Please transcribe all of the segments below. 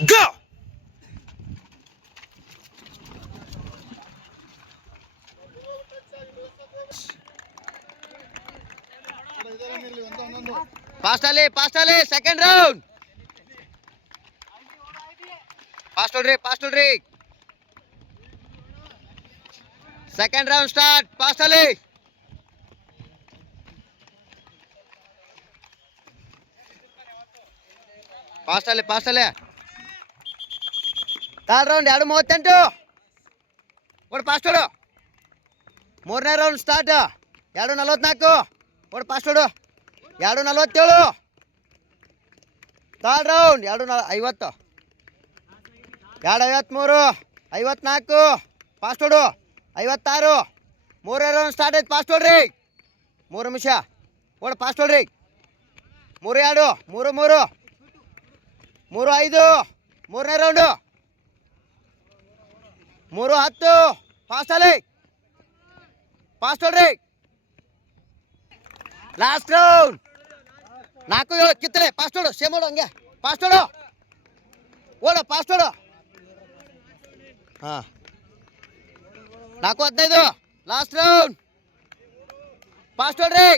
ಗೋ fast ಅಲ್ಲಿ second round fast ಹೊಡ್ರಿ fast ಹೊಡ್ರಿ ಸೆಕೆಂಡ್ ರೌಂಡ್ ಸ್ಟಾರ್ಟ್ ಫಾಸ್ಟ್ ಅಲ್ಲಿ ಫಾಸ್ಟ್ ಥರ್ಡ್ ರೌಂಡ್ ಎರಡು ಮೂವತ್ತೆಂಟು. ಕೊಡು ಫಾಸ್ಟ್ ಮೂರನೇ ರೌಂಡ್ ಸ್ಟಾರ್ಟ್ ಎರಡು ನಲ್ವತ್ನಾಲ್ಕು. ಕೊಡು ಫಾಸ್ಟ್ ಎರಡು ನಲ್ವತ್ತೇಳು. ತಾಳ್ ರೌಂಡ್ ಎರಡು ನಲ ಐವತ್ತು. ಎರಡು ಐವತ್ತ್ಮೂರು ಐವತ್ನಾಲ್ಕು. ಫಾಸ್ಟ್ ಐವತ್ತಾರು. ಮೂರನೇ ರೌಂಡ್ ಸ್ಟಾರ್ಟ್ ಆಯ್ತು. ಫಾಸ್ಟ್ ಹೊಡ್ರಿ ಮೂರು ನಿಮಿಷ. ಓಡು ಫಾಸ್ಟ್ ಹೊಡ್ರಿ ಮೂರು ಎರಡು, ಮೂರು ಮೂರು. ಮೂರು ಐದು, ಮೂರನೇ ರೌಂಡು ಮೂರು ಹತ್ತು. ಫಾಸ್ಟ್ ಅಲ್ಲಿ. ಫಾಸ್ಟ್ ಹೊಡ್ರಿ ಲಾಸ್ಟ್ ರೌಂಡ್ ನಾಲ್ಕು ಏಳು, ಕಿತ್ತಲೆ. ಫಾಸ್ಟ್ ಹೊಡು ಸೇಮ್ ಹೊಡು ಹಂಗೆ. ಫಾಸ್ಟ್ ಹೊಡು ಓಡು ಫಾಸ್ಟ್ ಹೊಡು ಹಾಂ. ನಾಲ್ಕು ಹದಿನೈದು. ಲಾಸ್ಟ್ ರೌಂಡ್ ಫಾಸ್ಟ್ ಹೊಡ್ರಿ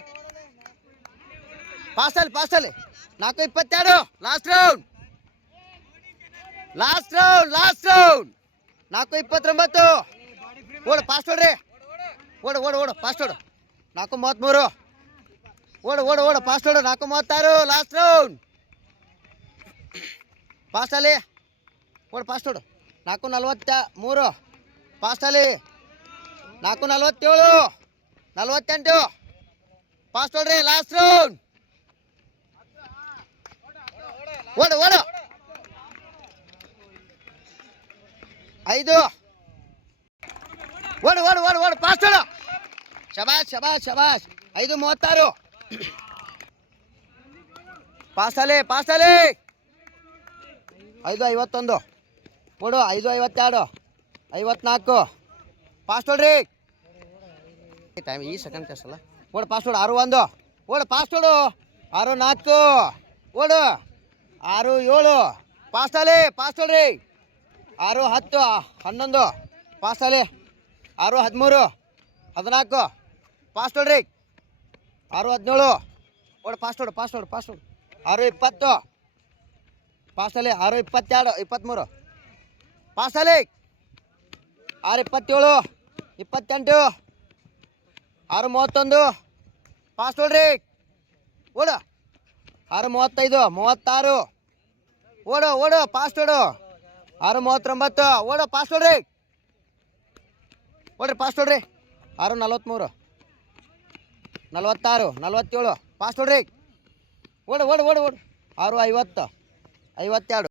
ಫಾಸ್ಟ್ ಅಲ್ಲಿ ಫಾಸ್ಟ್ ಅಲ್ಲಿ. ನಾಲ್ಕು ಇಪ್ಪತ್ತೆರಡು. Last round last round last round ನಾಲ್ಕು ಇಪ್ಪತ್ತೊಂಬತ್ತು. ಓಡು ಫಾಸ್ಟ್ ಓಡ್ರಿ. ಓಡು ಓಡು ಓಡು ಫಾಸ್ಟ್ ಓಡು. ನಾಲ್ಕು ಮೂವತ್ತ್ಮೂರು ಓಡು ಓಡು ಓಡು ಫಾಸ್ಟ್ ಓಡು, ನಾಲ್ಕು ಮೂವತ್ತಾರು ಲಾಸ್ಟ್ ರೌಂಡ್ ಫಾಸ್ಟ್ ಅಲ್ಲಿ. ಓಡು ಫಾಸ್ಟ್ ಓಡು. ನಾಲ್ಕು ನಲ್ವತ್ತ ಮೂರು. ಫಾಸ್ಟ್ ಅಲ್ಲಿ. ನಾಲ್ಕು ನಲ್ವತ್ತೇಳು. ನಲ್ವತ್ತೆಂಟು. ಫಾಸ್ಟ್ ಓಡ್ರಿ ಲಾಸ್ಟ್ ರೌಂಡ್ ಓಡು ಓಡು. ಐದು. ಓಡು ಓಡು ಓಡು ಓಡು ಫಾಸ್ಟ್ ಓಡು. ಶಬಾಷ್ ಶಬಾಷ್ ಶಬಾಷ್. ಐದು ಮೂವತ್ತಾರು. ಪಾಸಲಿ ಪಾಸಲಿ ಐದು ಐವತ್ತೊಂದು. ಓಡು, ಐದು ಐವತ್ತೆರಡು. ಐವತ್ನಾಲ್ಕು. ಫಾಸ್ಟ್ ಓಡ್ರಿ ಟೈಮ್ ಈ ಸೆಕೆಂಡ್ ಟೆಸ್ಟ್ ಅಲ್ಲ. ಓಡು ಫಾಸ್ಟ್ ಓಡು ಆರು ಒಂದು. ಓಡು ಫಾಸ್ಟ್ ಆರು ನಾಲ್ಕು. ಓಡು, ಆರು ಏಳು. ಫಾಸ್ಟಲ್ಲಿ ಫಾಸ್ಟ್ ಓಡ್ರಿ ಆರು, ಹತ್ತು, ಹನ್ನೊಂದು ಫಾಸ್ಟಲ್ಲಿ ಆರು, ಹದಿಮೂರು, ಹದಿನಾಲ್ಕು ಪಾಸ್ಟ್ ಹೊಡ್ರಿ ಆರು, ಹದಿನೇಳು. ಓಡ್ ಪಾಸ್ಟ್ ನೋಡು ಪಾಸ್ಟ್ ನೋಡು ಪಾಸ್ಟ್ ನೋಡು. ಆರು, ಇಪ್ಪತ್ತು. ಫಾಸ್ಟಲ್ಲಿ ಆರು, ಇಪ್ಪತ್ತೆರಡು ಇಪ್ಪತ್ತ್ಮೂರು ಅಲ್ಲಿ. ಆರು, ಇಪ್ಪತ್ತೇಳು, ಇಪ್ಪತ್ತೆಂಟು. ಆರು, ಮೂವತ್ತೊಂದು. ಪಾಸ್ಟ್ ಹೊಡ್ರಿ ಓಡು. ಆರು, ಮೂವತ್ತೈದು, ಮೂವತ್ತಾರು. ಓಡು ಓಡು ಪಾಸ್ಟ್ ಓಡು ಆರು ಮೂವತ್ತೊಂಬತ್ತು. ಓಡ ಪಾಸ್ ಹೊಡ್ರಿ ಓಡ್ರಿ ಪಾಸ್ ಹೊಡ್ರಿ ಆರು ನಲ್ವತ್ತ್ಮೂರು ನಲ್ವತ್ತಾರು, ನಲ್ವತ್ತೇಳು. ಪಾಸ್ ಹೊಡ್ರಿ ಓಡು ಓಡು ಓಡು ಓಡು. ಆರು, ಐವತ್ತು. ಐವತ್ತೆರಡು.